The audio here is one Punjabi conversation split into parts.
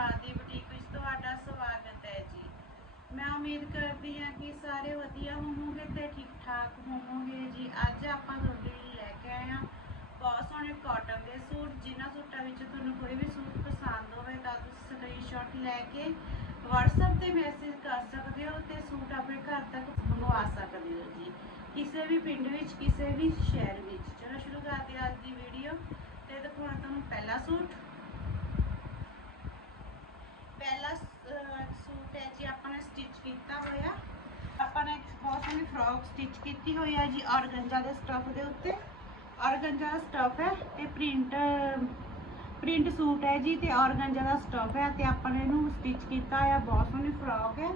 ਰਾਜ ਦੀ ਬੁਟੀਕ ਵਿੱਚ ਤੁਹਾਡਾ ਸਵਾਗਤ ਹੈ ਜੀ। ਮੈਂ ਉਮੀਦ ਕਰਦੀ ਹਾਂ ਕਿ ਸਾਰੇ ਵਧੀਆ ਹੋਵੋਗੇ ਤੇ ਠੀਕ ਠਾਕ ਹੋਵੋਗੇ ਜੀ। ਅੱਜ ਆਪਾਂ ਤੁਹਾਡੇ ਲਈ ਲੈ ਕੇ ਆਏ ਹਾਂ ਬਹੁਤ ਸੋਹਣੇ ਕਾਟਨ ਦੇ ਸੂਟ, ਜਿਨ੍ਹਾਂ ਸੂਟਾਂ ਵਿੱਚ ਤੁਹਾਨੂੰ ਕੋਈ ਵੀ ਸੂਟ ਪਸੰਦ ਹੋਵੇ ਤਾਂ ਤੁਸੀਂ ਸਕਰੀਨਸ਼ਾਟ ਲੈ ਕੇ WhatsApp ਤੇ ਮੈਸੇਜ ਕਰ ਸਕਦੇ ਹੋ ਤੇ ਸੂਟ ਆਪਣੇ ਘਰ ਤੱਕ ਮੰਗਵਾ ਸਕਦੇ ਹੋ ਜੀ। ਕਿਸੇ ਵੀ ਪਿੰਡ ਵਿੱਚ, ਕਿਸੇ ਵੀ ਸ਼ਹਿਰ ਵਿੱਚ। ਚਲੋ ਸ਼ੁਰੂ ਕਰਦੇ ਹਾਂ ਅੱਜ ਦੀ ਵੀਡੀਓ ਤੇ ਦਿਖਾਉਣਾ ਤੁਹਾਨੂੰ ਪਹਿਲਾ ਸੂਟ। ਪਹਿਲਾ ਸੂਟ ਹੈ ਜੀ, ਆਪਾਂ ਨੇ ਸਟਿਚ ਕੀਤਾ ਹੋਇਆ। ਆਪਾਂ ਨੇ ਬਹੁਤ ਸੋਹਣੀ ਫਰੋਕ ਸਟਿਚ ਕੀਤੀ ਹੋਈ ਹੈ ਜੀ, ਔਰਗੰਜਾ ਦੇ ਸਟਫ ਦੇ ਉੱਤੇ। ਔਰਗੰਜਾ ਦਾ ਸਟਫ ਹੈ ਤੇ ਪ੍ਰਿੰਟ ਪ੍ਰਿੰਟ ਸੂਟ ਹੈ ਜੀ, ਤੇ ਔਰਗੰਜਾ ਦਾ ਸਟਫ ਹੈ ਤੇ ਆਪਾਂ ਨੇ ਇਹਨੂੰ ਸਟਿਚ ਕੀਤਾ ਹੋਇਆ, ਬਹੁਤ ਸੋਹਣੀ ਫਰੋਕ ਹੈ।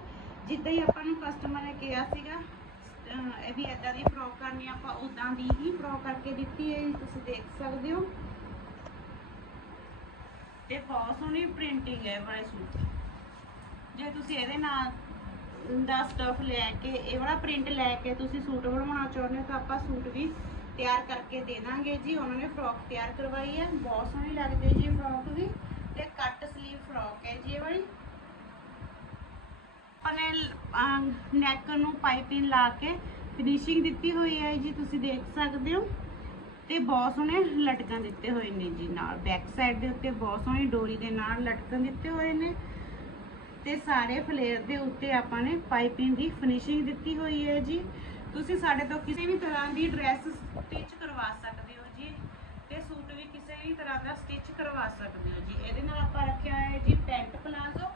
ਜਿੱਦਾਂ ਹੀ ਆਪਾਂ ਨੂੰ ਕਸਟਮਰ ਨੇ ਕਿਹਾ ਸੀਗਾ ਇਹ ਵੀ ਇਦਾਂ ਦੀ ਫਰੋਕ ਕਰਨੀ ਆਪਾਂ ਉਦਾਂ ਦੀ ਹੀ ਫਰੋਕ ਕਰਕੇ ਦਿੱਤੀ ਹੈ ਜੀ, ਤੁਸੀਂ ਦੇਖ ਸਕਦੇ ਹੋ। ਤੇ ਬਹੁਤ ਸੋਹਣੀ ਪ੍ਰਿੰਟਿੰਗ ਹੈ ਵਾਲੇ ਸੂਟ ਜੇ ਤੁਸੀਂ ਇਹਦੇ ਨਾਲ ਦਾ ਸਟਫ ਲੈ ਕੇ, ਇਹ ਵਾਲਾ ਪ੍ਰਿੰਟ ਲੈ ਕੇ ਤੁਸੀਂ ਸੂਟ ਬਣਵਾਉਣਾ ਚਾਹੁੰਦੇ ਹੋ ਤਾਂ ਆਪਾਂ ਸੂਟ ਵੀ ਤਿਆਰ ਕਰਕੇ ਦੇ ਦਾਂਗੇ ਜੀ। ਉਹਨਾਂ ਨੇ ਫਰੋਕ ਤਿਆਰ ਕਰਵਾਈ ਹੈ। ਬਹੁਤ ਸੋਹਣੀ ਲੱਗਦੀ ਹੈ ਜੀ ਫਰੋਕ ਵੀ ਤੇ ਕੱਟ ਸਲੀਵ ਫਰੋਕ ਹੈ ਜੀ ਇਹ ਵਾਲੀ। ਆਪਣੇ ਨੈਕ ਨੂੰ ਪਾਈਪਿੰਗ ਲਾ ਕੇ ਫਿਨਿਸ਼ਿੰਗ ਦਿੱਤੀ ਹੋਈ ਹੈ ਜੀ, ਤੁਸੀਂ ਦੇਖ ਸਕਦੇ ਹੋ। ਤੇ ਬਹੁਤ ਸੋਹਣੇ ਲਟਕਣ ਦਿੱਤੇ ਹੋਏ ਨੇ ਜੀ ਨਾਲ। ਬੈਕ ਸਾਈਡ ਦੇ ਉੱਤੇ ਬਹੁਤ ਸੋਹਣੀ ਡੋਰੀ ਦੇ ਨਾਲ ਲਟਕਣ ਦਿੱਤੇ ਹੋਏ ਨੇ। ਤੇ ਸਾਰੇ ਫਲੇਅਰ ਦੇ ਉੱਤੇ ਆਪਾਂ ਨੇ ਪਾਈਪਿੰਗ ਦੀ ਫਿਨਿਸ਼ਿੰਗ ਦਿੱਤੀ ਹੋਈ ਹੈ ਜੀ। ਤੁਸੀਂ ਸਾਡੇ ਤੋਂ ਕਿਸੇ ਵੀ ਤਰ੍ਹਾਂ ਦੀ ਡਰੈਸ ਸਟਿਚ ਕਰਵਾ ਸਕਦੇ ਹੋ ਜੀ। ਤੇ ਸੂਟ ਵੀ ਕਿਸੇ ਵੀ ਤਰ੍ਹਾਂ ਦਾ ਸਟਿਚ ਕਰਵਾ ਸਕਦੇ ਹੋ ਜੀ। ਇਹਦੇ ਨਾਲ ਆਪਾਂ ਰੱਖਿਆ ਹੋਇਆ ਹੈ ਜੀ ਪੈਂਟ ਪਲਾਜ਼ੋ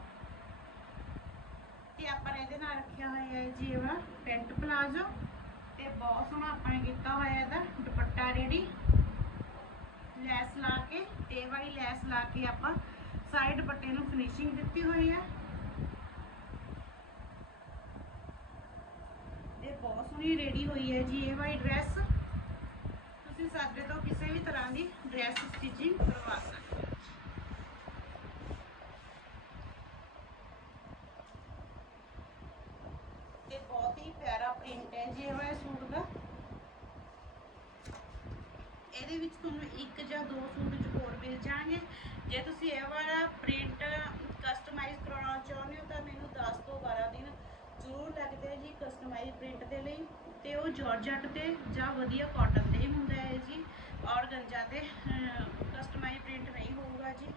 ਤੇ ਆਪਾਂ ਇਹਦੇ ਨਾਲ ਰੱਖਿਆ ਹੋਇਆ ਹੈ ਜੀ ਇਹ ਪੈਂਟ ਪਲਾਜ਼ੋ ਤੇ ਬਹੁਤ ਸੋਹਣਾ ਆਪਾਂ ਨੇ ਕੀਤਾ ਹੋਇਆ ਇਹਦਾ, ਦੁਪੱਟਾ ਰੈਡੀ ਲੈਸ ਲਾ ਕੇ ਤੇ ਇਹ ਵਾਲੀ ਲੈਸ ਲਾ ਕੇ ਆਪਾਂ ਸਾਰੇ ਦੁਪੱਟੇ ਨੂੰ ਫਿਨਿਸ਼ਿੰਗ ਦਿੱਤੀ ਹੋਈ ਹੈ। ਤੇ ਬਹੁਤ ਸੋਹਣੀ ਰੈਡੀ ਹੋਈ ਹੈ ਜੀ, ਇਹ ਵਾਲੀ ਡਰੈਸ ਤੁਸੀਂ ਸਾਡੇ ਤੋਂ ਕਿਸੇ ਵੀ ਤਰ੍ਹਾਂ ਦੀ ਡਰੈਸ ਸਟਿਚਿੰਗ ਕਰਵਾ ਸਕਦੇ ਹੋ ਤੇ ਬਹੁਤ ਹੀ ਪਿਆਰਾ ਪ੍ਰਿੰਟ ਹੈ ਜੀ ਇਹ ਵਾਲੇ ਸੂਟ ਦਾ ਇਹਦੇ ਵਿੱਚ ਤੁਹਾਨੂੰ ਇੱਕ ਜਾਂ ਦੋ ਸੂਟ ਚ ਹੋਰ ਮਿਲ ਜਾਣਗੇ। ਜੇ ਤੁਸੀਂ ਇਹ ਵਾਲਾ ਪ੍ਰਿੰਟ ਕਸਟਮਾਈਜ਼ ਕਰਾਉਣਾ ਚਾਹੁੰਦੇ ਹੋ, ਤਾਂ ਮੈਨੂੰ 10 ਤੋਂ 12 ਦਿਨ ਜ਼ਰੂਰ ਲੱਗਦੇ ਜੀ ਕਸਟਮਾਈਜ਼ ਪ੍ਰਿੰਟ ਦੇ ਲਈ। ਤੇ ਉਹ ਜਾਰਜਟ ਤੇ ਜਾਂ ਵਧੀਆ ਕਾਟਨ ਤੇ ਹੀ ਹੁੰਦਾ ਹੈ ਜੀ। ਔਰ ਗੰਜਾ ਤੇ ਕਸਟਮਾਈਜ਼ ਪ੍ਰਿੰਟ ਨਹੀਂ ਹੋਊਗਾ ਜੀ।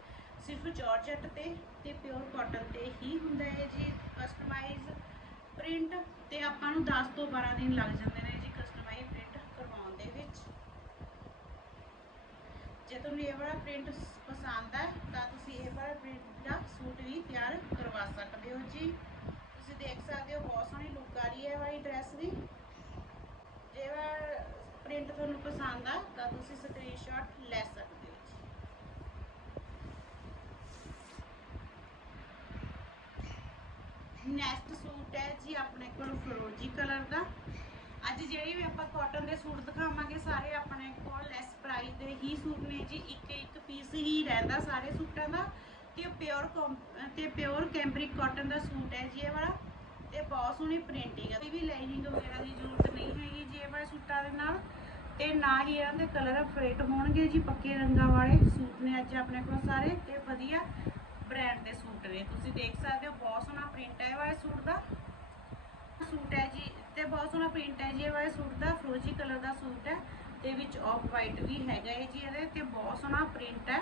ਸਿਰਫ ਜਾਰਜਟ ਤੇ ਤੇ ਪਿਓਰ ਕਾਟਨ ਤੇ ਹੀ ਹੁੰਦਾ ਹੈ ਜੀ ਕਸਟਮਾਈਜ਼ ਪ੍ਰਿੰਟ ਤੇ ਆਪਾਂ ਨੂੰ 10 ਤੋਂ 12 ਦਿਨ ਲੱਗ ਜਾਂਦੇ ਨੇ ਜੀ ਕਸਟਮਾਈਜ਼ ਪ੍ਰਿੰਟ ਕਰਵਾਉਣ ਦੇ ਵਿੱਚ। ਜੇ ਤੁਹਾਨੂੰ ਇਹ ਵਾਲਾ ਪ੍ਰਿੰਟ ਪਸੰਦ ਹੈ, ਤਾਂ ਤੁਸੀਂ ਇਹ ਵਾਲਾ ਪ੍ਰਿੰਟ ਦਾ ਸੂਟ ਵੀ ਤਿਆਰ ਕਰਵਾ ਸਕਦੇ ਹੋ ਜੀ। ਤੁਸੀਂ ਦੇਖ ਸਕਦੇ ਹੋ, ਬਹੁਤ ਸੋਹਣੀ ਲੁੱਕ ਆ ਰਹੀ ਹੈ ਵਾਲੀ ਡਰੈਸ ਦੀ। ਜੇ ਵਾਲਾ ਪ੍ਰਿੰਟ ਤੁਹਾਨੂੰ ਪਸੰਦ ਆ, ਤਾਂ ਤੁਸੀਂ ਸਕਰੀਨਸ਼ਾਟ ਲੈ ਸਕਦੇ ਹੋ ਜੀ। ਨੈਕਸਟ ਸੂਟ ਹੈ ਜੀ ਆਪਣੇ ਕੋਲ ਫਰੋਜੀ ਅੱਜ ਜਿਹੜੀ ਵੀ ਆਪਾਂ ਕਾਟਨ ਦੇ ਸੂਟ ਦਿਖਾਵਾਂਗੇ, ਸਾਰੇ ਆਪਣੇ ਕੋਲ ਲੈਸ ਪ੍ਰਾਈਸ ਦੇ ਹੀ ਸੂਟ ਨੇ ਜੀ। ਇੱਕ ਇੱਕ ਪੀਸ ਹੀ ਰਹਿੰਦਾ ਸਾਰੇ ਸੂਟਾਂ ਦਾ। ਤੇ ਪਿਓਰ ਤੇ ਪਿਓਰ ਕੈਂਬਰਿਕ ਕਾਟਨ ਦਾ ਸੂਟ ਹੈ ਜੀ ਇਹ ਵਾਲਾ। ਤੇ ਬਹੁਤ ਸੋਹਣੀ ਪ੍ਰਿੰਟਿੰਗ ਹੈ। ਕੋਈ ਵੀ ਲਾਈਨਿੰਗ ਵਗੈਰਾ ਦੀ ਜ਼ਰੂਰਤ ਨਹੀਂ ਹੈਗੀ ਜੀ ਇਹ ਵਾਲੇ ਸੂਟਾਂ ਦੇ ਨਾਲ। ਤੇ ਨਾ ਹੀ ਇਹਨਾਂ ਦੇ ਕਲਰ ਫੇਟ ਹੋਣਗੇ ਜੀ ਪੱਕੇ ਰੰਗਾਂ ਵਾਲੇ ਸੂਟ ਨੇ ਅੱਜ ਆਪਣੇ ਕੋਲ ਸਾਰੇ। ਤੇ ਵਧੀਆ ਬ੍ਰਾਂਡ ਦੇ ਸੂਟ ਨੇ। ਤੁਸੀਂ ਦੇਖ ਸਕਦੇ ਹੋ, ਬਹੁਤ ਸੋਹਣਾ ਪ੍ਰਿੰਟ ਹੈ ਇਹ ਵਾਲੇ ਸੂਟ ਦਾ। ਸੂਟ ਹੈ ਜੀ, ਤੇ ਬਹੁਤ ਸੋਹਣਾ ਪ੍ਰਿੰਟ ਹੈ ਜੀ ਇਹ ਵਾਲੇ ਸੂਟ ਦਾ, ਫਰੋਜੀ ਕਲਰ ਦਾ ਸੂਟ ਹੈ, ਤੇ ਵਿੱਚ ਆਫ ਵਾਈਟ ਵੀ ਹੈਗਾ ਹੈ ਜੀ ਇਹਦੇ, ਤੇ ਬਹੁਤ ਸੋਹਣਾ ਪ੍ਰਿੰਟ ਹੈ,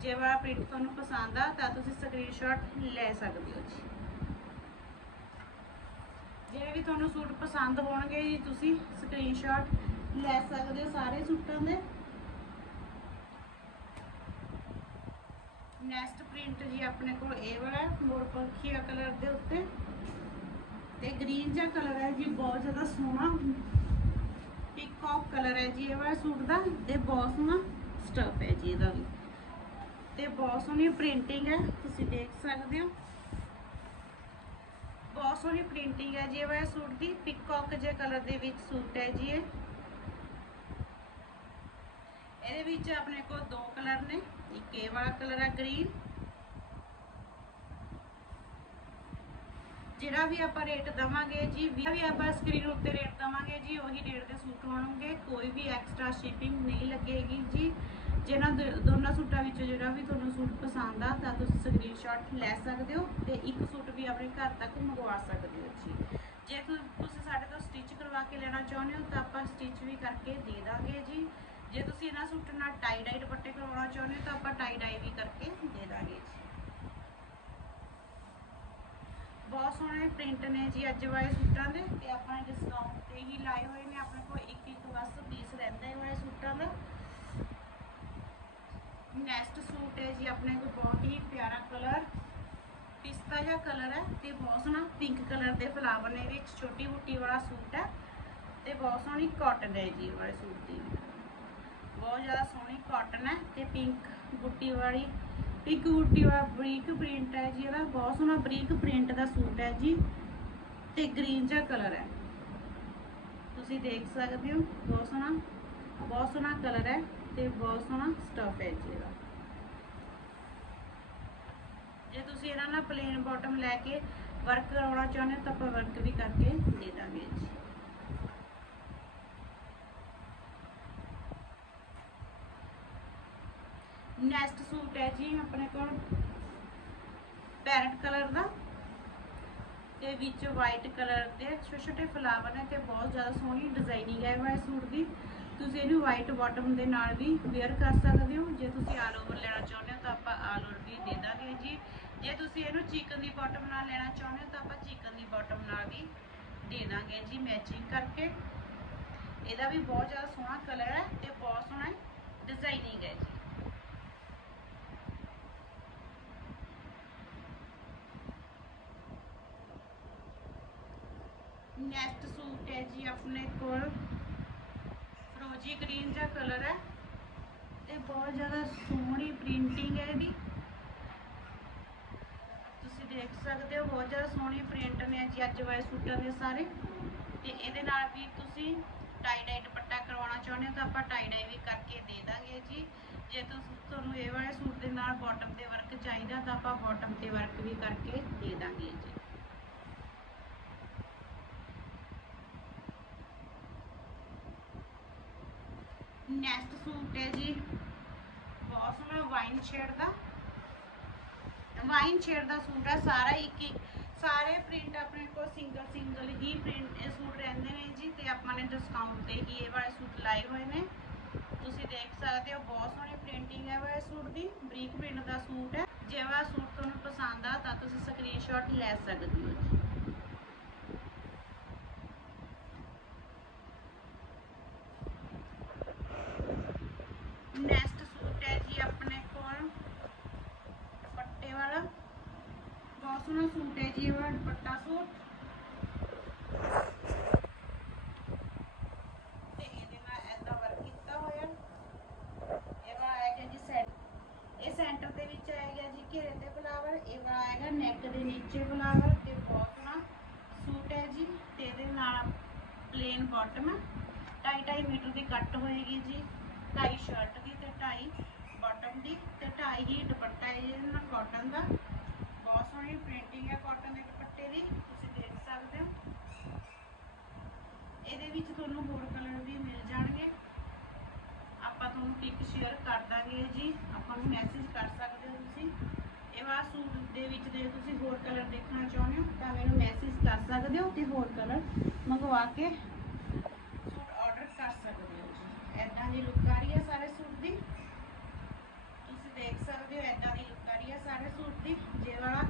ਜੇ ਵਾਲਾ ਪ੍ਰਿੰਟ ਤੁਹਾਨੂੰ ਪਸੰਦ ਆ, ਤਾਂ ਤੁਸੀਂ ਸਕਰੀਨਸ਼ਾਟ ਲੈ ਸਕਦੇ ਹੋ ਜੀ। ਜਿਹੜੇ ਵੀ ਤੁਹਾਨੂੰ ਸੂਟ ਪਸੰਦ ਹੋਣਗੇ ਜੀ, ਤੁਸੀਂ ਸਕਰੀਨਸ਼ਾਟ ਲੈ ਸਕਦੇ ਹੋ ਸਾਰੇ ਸੂਟਾਂ ਦੇ। ਨੈਕਸਟ ਪ੍ਰਿੰਟ ਜੀ ਆਪਣੇ ਕੋਲ ਇਹ ਵਾਲਾ ਮੋਰ ਪੰਖੀਆ ਕਲਰ ਦੇ ਉੱਤੇ। ਤੇ ਗ੍ਰੀਨ ਜਿਹਾ ਕਲਰ ਹੈ ਜੀ, ਬਹੁਤ ਜ਼ਿਆਦਾ ਸੋਹਣਾ। ਪਿਕੌਕ ਕਲਰ ਹੈ ਜੀ ਇਹ ਵਾਲਾ ਸੂਟ ਦਾ ਤੇ ਬਹੁਤ ਸੋਹਣਾ ਸਟਫ ਹੈ ਜੀ ਇਹਦਾ ਵੀ। ਤੇ ਬਹੁਤ ਸੋਹਣੀ ਪ੍ਰਿੰਟਿੰਗ ਹੈ, ਤੁਸੀਂ ਦੇਖ ਸਕਦੇ ਹੋ। ਬਹੁਤ ਸੋਹਣੀ ਪ੍ਰਿੰਟਿੰਗ ਹੈ ਜੀ ਇਹ ਵਾਲੇ ਸੂਟ ਦੀ ਪਿਕੌਕ ਜੇ ਕਲਰ ਦੇ ਵਿੱਚ ਸੂਟ ਹੈ ਜੀ ਇਹ। ਇਹਦੇ ਵਿੱਚ ਆਪਣੇ ਕੋਲ ਦੋ ਕਲਰ ਨੇ, ਇੱਕ ਇਹ ਵਾਲਾ ਕਲਰ ਹੈ ਗ੍ਰੀਨ ਜਿਹੜਾ ਵੀ ਆਪਾਂ ਰੇਟ ਦਵਾਂਗੇ ਜੀ ਵੀ ਵੀ ਆਪਾਂ ਸਕਰੀਨ ਉੱਤੇ ਰੇਟ ਦਵਾਂਗੇ ਜੀ, ਉਹੀ ਰੇਟ ਦੇ ਸੂਟ ਹੋਣਗੇ ਕੋਈ ਵੀ ਐਕਸਟਰਾ ਸ਼ਿਪਿੰਗ ਨਹੀਂ ਲੱਗੇਗੀ ਜੀ। ਜਿਹਨਾਂ ਦੇ- ਦੋਨਾਂ ਸੂਟਾਂ ਵਿੱਚੋਂ ਜਿਹੜਾ ਵੀ ਤੁਹਾਨੂੰ ਸੂਟ ਪਸੰਦ ਆ, ਤਾਂ ਤੁਸੀਂ ਸਕਰੀਨਸ਼ਾਟ ਲੈ ਸਕਦੇ ਹੋ ਤੇ ਇੱਕ ਸੂਟ ਵੀ ਆਪਣੇ ਘਰ ਤੱਕ ਮੰਗਵਾ ਸਕਦੇ ਹੋ ਜੀ। ਜੇ ਤੁਸੀਂ ਸਾਡੇ ਤੋਂ ਸਟਿਚ ਕਰਵਾ ਕੇ ਲੈਣਾ ਚਾਹੁੰਦੇ ਹੋ, ਤਾਂ ਆਪਾਂ ਸਟਿਚ ਵੀ ਕਰਕੇ ਦੇ ਦਾਂਗੇ ਜੀ। ਜੇ ਤੁਸੀਂ ਇਹਨਾਂ ਸੂਟ ਨਾਲ ਟਾਈ ਡਾਈ ਦੁਪੱਟੇ ਕਰਵਾਉਣਾ ਚਾਹੁੰਦੇ ਹੋ, ਤਾਂ ਆਪਾਂ ਟਾਈ ਡਾਈ ਵੀ ਕਰਕੇ ਦੇ ਦਾਂਗੇ ਜੀ। ਬਹੁਤ ਸੋਹਣੇ ਪ੍ਰਿੰਟ ਨੇ ਜੀ ਅੱਜ ਵਾਲੇ ਸੂਟਾਂ ਦੇ ਤੇ ਆਪਾਂ ਡਿਸਕਾਊਂਟ ਤੇ ਹੀ ਲਾਏ ਹੋਏ ਨੇ। ਆਪਣੇ ਕੋਲ ਇੱਕ ਇੱਕ ਬਸ ਪੀਸ ਰਹਿੰਦਾ ਹੈ ਵਾਲੇ ਸੂਟਾਂ ਦਾ। ਨੈਕਸਟ ਸੂਟ ਹੈ ਜੀ ਆਪਣੇ ਕੋਲ ਬਹੁਤ ਹੀ ਪਿਆਰਾ ਕਲਰ ਪਿਸਤਾ ਜਿਹਾ ਕਲਰ ਹੈ ਤੇ ਬਹੁਤ ਸੋਹਣਾ ਪਿੰਕ ਕਲਰ ਦੇ ਫਲਾਵਰ ਨੇ ਵਿੱਚ। ਛੋਟੀ ਬੁੱਟੀ ਵਾਲਾ ਸੂਟ ਹੈ ਤੇ ਬਹੁਤ ਸੋਹਣੀ ਕਾਟਨ ਹੈ ਜੀ ਇਹ ਵਾਲੇ ਸੂਟ ਦੀ। ਬਹੁਤ ਜ਼ਿਆਦਾ ਸੋਹਣੀ ਕਾਟਨ ਹੈ ਤੇ ਪਿੰਕ ਬੁੱਟੀ ਵਾਲੀ ਇੱਕ ਬੁੱਟੀ ਵਾਲਾ ਬਰੀਕ ਪ੍ਰਿੰਟ ਹੈ ਜੀ, ਇਹਦਾ ਬਹੁਤ ਸੋਹਣਾ ਬਰੀਕ ਪ੍ਰਿੰਟ ਦਾ ਸੂਟ ਹੈ ਜੀ ਤੇ ਗ੍ਰੀਨ ਜਿਹਾ ਕਲਰ ਹੈ। ਤੁਸੀਂ ਦੇਖ ਸਕਦੇ ਹੋ, ਬਹੁਤ ਸੋਹਣਾ ਬਹੁਤ ਸੋਹਣਾ ਕਲਰ ਹੈ ਤੇ ਬਹੁਤ ਸੋਹਣਾ ਸਟਫ ਹੈ ਜੀ ਇਹਦਾ। ਜੇ ਤੁਸੀਂ ਇਹਨਾਂ ਨਾਲ ਪਲੇਨ ਬਾਟਮ ਲੈ ਕੇ ਵਰਕ ਕਰਾਉਣਾ ਚਾਹੁੰਦੇ ਹੋ ਤਾਂ ਆਪਾਂ ਵਰਕ ਵੀ ਕਰਕੇ ਦੇ ਦਾਂਗੇ ਜੀ। ਨੈਕਸਟ ਸੂਟ ਹੈ ਜੀ ਆਪਣੇ ਕੋਲ। ਪੈਰਟ ਕਲਰ ਦਾ। ਤੇ ਵਿੱਚ ਵਾਈਟ ਕਲਰ ਦੇ। ਛੋਟੇ ਛੋਟੇ ਫਲਾਵਰ ਨੇ ਤੇ ਬਹੁਤ ਜ਼ਿਆਦਾ ਸੋਹਣੀ ਡਿਜ਼ਾਈਨਿੰਗ ਹੈ ਵਾਲੇ ਸੂਟ ਦੀ। ਤੁਸੀਂ ਇਹਨੂੰ ਵਾਈਟ ਬਾਟਮ ਦੇ ਨਾਲ ਵੀ ਵੇਅਰ ਕਰ ਸਕਦੇ ਹੋ। ਜੇ ਤੁਸੀਂ ਆਲ ਓਵਰ ਲੈਣਾ ਚਾਹੁੰਦੇ ਹੋ ਤਾਂ ਆਪਾਂ ਆਲ ਓਵਰ ਵੀ ਦੇ ਦਾਂਗੇ ਜੀ। ਜੇ ਤੁਸੀਂ ਇਹਨੂੰ ਚਿਕਨ ਦੀ ਬਾਟਮ ਨਾਲ ਲੈਣਾ ਚਾਹੁੰਦੇ ਹੋ ਤਾਂ ਆਪਾਂ ਚਿਕਨ ਦੀ ਬਾਟਮ ਨਾਲ ਵੀ ਦੇ ਦਾਂਗੇ ਜੀ ਮੈਚਿੰਗ ਕਰਕੇ। ਇਹਦਾ ਵੀ ਬਹੁਤ ਜ਼ਿਆਦਾ ਸੋਹਣਾ ਕਲਰ ਹੈ ਤੇ ਬਹੁਤ ਸੋਹਣਾ ਡਿਜ਼ਾਈਨਿੰਗ ਹੈ ਜੀ। ਨੈਕਸਟ ਸੂਟ ਹੈ ਜੀ ਆਪਣੇ ਕੋਲ। ਫਰੋਜੀ ਗ੍ਰੀਨ ਦਾ ਕਲਰ ਹੈ। ਤੇ ਬਹੁਤ ਜ਼ਿਆਦਾ ਸੋਹਣੀ ਪ੍ਰਿੰਟਿੰਗ ਹੈ ਇਹਦੀ। ਤੁਸੀਂ ਦੇਖ ਸਕਦੇ ਹੋ, ਬਹੁਤ ਜ਼ਿਆਦਾ ਸੋਹਣੀ ਪ੍ਰਿੰਟ ਨੇ ਜੀ ਅੱਜ ਵਾਲੇ ਸੂਟਾਂ ਦੇ ਸਾਰੇ। ਤੇ ਇਹਦੇ ਨਾਲ ਵੀ ਤੁਸੀਂ ਟਾਈ ਡਾਈ ਦੁਪੱਟਾ ਕਰਵਾਉਣਾ ਚਾਹੁੰਦੇ ਹੋ ਤਾਂ ਆਪਾਂ ਟਾਈ ਡਾਈ ਵੀ ਕਰਕੇ ਦੇ ਦਾਂਗੇ ਜੀ। ਜੇ ਤੁਸੀਂ, ਤੁਹਾਨੂੰ ਇਹ ਵਾਲੇ ਸੂਟ ਦੇ ਨਾਲ ਬਾਟਮ ਤੇ ਵਰਕ ਚਾਹੀਦਾ ਤਾਂ ਆਪਾਂ ਬਾਟਮ ਤੇ ਵਰਕ ਵੀ ਕਰਕੇ ਦੇ ਦਾਂਗੇ ਜੀ। ਨੈਕਸਟ ਸੂਟ ਹੈ ਜੀ। ਬਹੁਤ ਸੋਹਣਾ ਵਾਈਨ ਸ਼ੇਡ ਦਾ। ਵਾਈਨ ਸ਼ੇਡ ਦਾ ਸੂਟ ਹੈ, ਸਾਰਾ ਇੱਕ ਇੱਕ ਸਾਰੇ ਪ੍ਰਿੰਟ ਆਪਣੇ ਕੋਲ ਸਿੰਗਲ ਸਿੰਗਲ ਹੀ ਪ੍ਰਿੰਟ ਇਹ ਸੂਟ ਰਹਿੰਦੇ ਨੇ ਜੀ ਤੇ ਆਪਾਂ ਨੇ ਡਿਸਕਾਊਂਟ ਤੇ ਹੀ ਇਹ ਵਾਲੇ ਸੂਟ ਲਾਏ ਹੋਏ ਨੇ। ਤੁਸੀਂ ਦੇਖ ਸਕਦੇ ਹੋ, ਬਹੁਤ ਸੋਹਣੀ ਪ੍ਰਿੰਟਿੰਗ ਹੈ ਵਾਲੇ ਸੂਟ ਦੀ। ਬਰੀਕ ਪ੍ਰਿੰਟ ਦਾ ਸੂਟ ਹੈ। ਜੇ ਵਾਲਾ ਸੂਟ ਤੁਹਾਨੂੰ ਪਸੰਦ ਆ ਤਾਂ ਤੁਸੀਂ ਸਕਰੀਨਸ਼ਾਟ ਲੈ ਸਕਦੇ ਹੋ ਜੀ ਨੈਕਸਟ ਸੂਟ ਹੈ ਜੀ ਆਪਣੇ ਕੋਲ ਦੁਪੱਟੇ ਵਾਲਾ ਬਹੁਤ ਸੋਹਣਾ ਸੂਟ ਹੈ ਜੀ, ਇਹ ਦੁਪੱਟਾ ਸੂਟ। ਸੈਂਟਰ ਦੇ ਵਿੱਚ ਆਏਗਾ ਜੀ ਘੇਰੇ ਤੇ ਫਲਾਵਰ ਇਹ ਵਾਲਾ ਆਏਗਾ ਨੈਕ ਦੇ ਨੀਚੇ ਫਲਾਵਰ ਤੇ ਬਹੁਤ ਸੋਹਣਾ ਸੂਟ ਹੈ ਜੀ। ਤੇ ਇਹਦੇ ਨਾਲ ਪਲੇਨ ਬਾਟਮ ਢਾਈ ਢਾਈ ਮੀਟਰ ਦੀ ਕੱਟ ਹੋਏਗੀ ਜੀ। ਢਾਈ ਸ਼ਰਟ ਦੀ ਤੇ ਢਾਈ ਬਾਟਮ ਦੀ ਤੇ ਢਾਈ ਹੀ ਦੁਪੱਟਾ ਹੈ ਜੀ ਨਾਲ ਕਾਟਨ ਦਾ। ਸੋਹਣੀ ਪ੍ਰਿੰਟਿੰਗ ਹੈ ਕਾਟਨ ਦੇ ਦੁਪੱਟੇ ਦੀ, ਤੁਸੀਂ ਦੇਖ ਸਕਦੇ ਹੋ। ਇਹਦੇ ਵਿੱਚ ਤੁਹਾਨੂੰ ਹੋਰ ਕਲਰ ਵੀ ਮਿਲ ਜਾਣਗੇ। ਆਪਾਂ ਤੁਹਾਨੂੰ ਪਿਕ ਸ਼ੇਅਰ ਕਰ ਦਾਂਗੇ ਜੀ। ਆਪਾਂ ਨੂੰ ਮੈਸੇਜ ਕਰ ਸਕਦੇ ਹੋ ਤੁਸੀਂ। ਇਹ ਵਾਲਾ ਸੂਟ ਦੇ ਵਿੱਚ ਜੇ ਤੁਸੀਂ ਹੋਰ ਕਲਰ ਦੇਖਣਾ ਚਾਹੁੰਦੇ ਹੋ, ਤਾਂ ਮੈਨੂੰ ਮੈਸੇਜ ਕਰ ਸਕਦੇ ਹੋ ਤੇ ਹੋਰ ਕਲਰ ਮੰਗਵਾ ਕੇ ਸੂਟ ਆਰਡਰ ਕਰ ਸਕਦੇ ਹੋ ਜੀ ਐਦਾਂ ਦੀ ਲੁੱਕ ਆ ਰਹੀ ਹੈ ਸਾਰੇ ਸੂਟ ਦੀ ਤੁਸੀਂ ਦੇਖ ਸਕਦੇ ਹੋ ਐਦਾਂ ਦੀ ਲੁੱਕ ਆ ਰਹੀ ਹੈ ਸਾਰੇ ਸੂਟ ਦੀ ਜੇ ਵਾਲਾ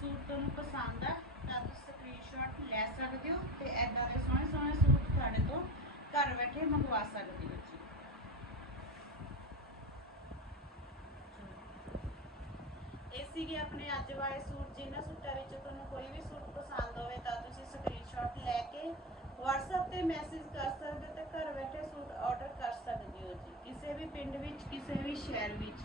ਸੂਟ ਤੁਹਾਨੂੰ ਪਸੰਦ ਆ, ਤਾਂ ਤੁਸੀਂ ਸਕਰੀਨਸ਼ਾਟ ਲੈ ਸਕਦੇ ਹੋ ਤੇ ਐਦਾਂ ਦੇ ਸੋਹਣੇ ਸੋਹਣੇ ਸੂਟ ਸਾਡੇ ਤੋਂ ਘਰ ਬੈਠੇ ਮੰਗਵਾ ਸਕਦੇ ਹੋ ਜੀ ਇਹ ਸੀਗੇ ਆਪਣੇ ਅੱਜ ਵਾਲੇ ਸੂਟ, ਜਿਨ੍ਹਾਂ ਸੂਟਾਂ ਵਿੱਚ ਤੁਹਾਨੂੰ ਕੋਈ ਵੀ ਸੂਟ ਪਸੰਦ ਹੋਵੇ ਤਾਂ ਤੁਸੀਂ ਸਕਰੀਨਸ਼ਾਟ ਲੈ ਕੇ WhatsApp ਤੇ ਮੈਸੇਜ ਕਰ ਸਕਦੇ ਹੋ ਤੇ ਘਰ ਬੈਠੇ ਸੂਟ ਆਰਡਰ ਕਰ ਸਕਦੇ ਹੋ ਜੀ। ਕਿਸੇ ਵੀ ਪਿੰਡ ਵਿੱਚ, ਕਿਸੇ ਵੀ ਸ਼ਹਿਰ ਵਿੱਚ।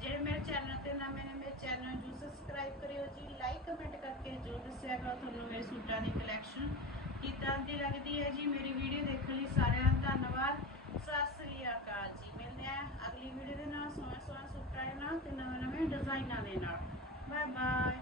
ਜਿਹੜੇ ਮੇਰੇ ਚੈਨਲ ਤੇ ਨਵੇਂ ਨੇ ਮੇਰੇ ਚੈਨਲ ਨੂੰ ਸਬਸਕ੍ਰਾਈਬ ਕਰਿਓ ਜੀ ਲਾਈਕ ਕਮੈਂਟ ਕਰਕੇ ਜੋ ਦੱਸਿਆ ਕਰੋ ਤੁਹਾਨੂੰ ਮੇਰੇ ਸੂਟਾਂ ਦੀ ਕਲੈਕਸ਼ਨ ਕਿੱਦਾਂ ਦੀ ਲੱਗਦੀ ਹੈ ਜੀ? ਮੇਰੀ ਵੀਡੀਓ ਦੇਖਣ ਲਈ ਸਾਰਿਆਂ ਦਾ ਧੰਨਵਾਦ। ਸਤਿ ਸ੍ਰੀ ਅਕਾਲ ਜੀ। ਮਿਲਦੇ ਆ ਅਗਲੀ ਵੀਡੀਓ ਦੇ ਨਾਲ। ਸੋਹਣੇ ਸੋਹਣੇ ਸੂਟਾਂ ਦੇ ਨਾਲ ਤੇ ਨਵੇਂ ਨਵੇਂ ਡਿਜ਼ਾਈਨਾਂ ਦੇ ਨਾਲ। Bye bye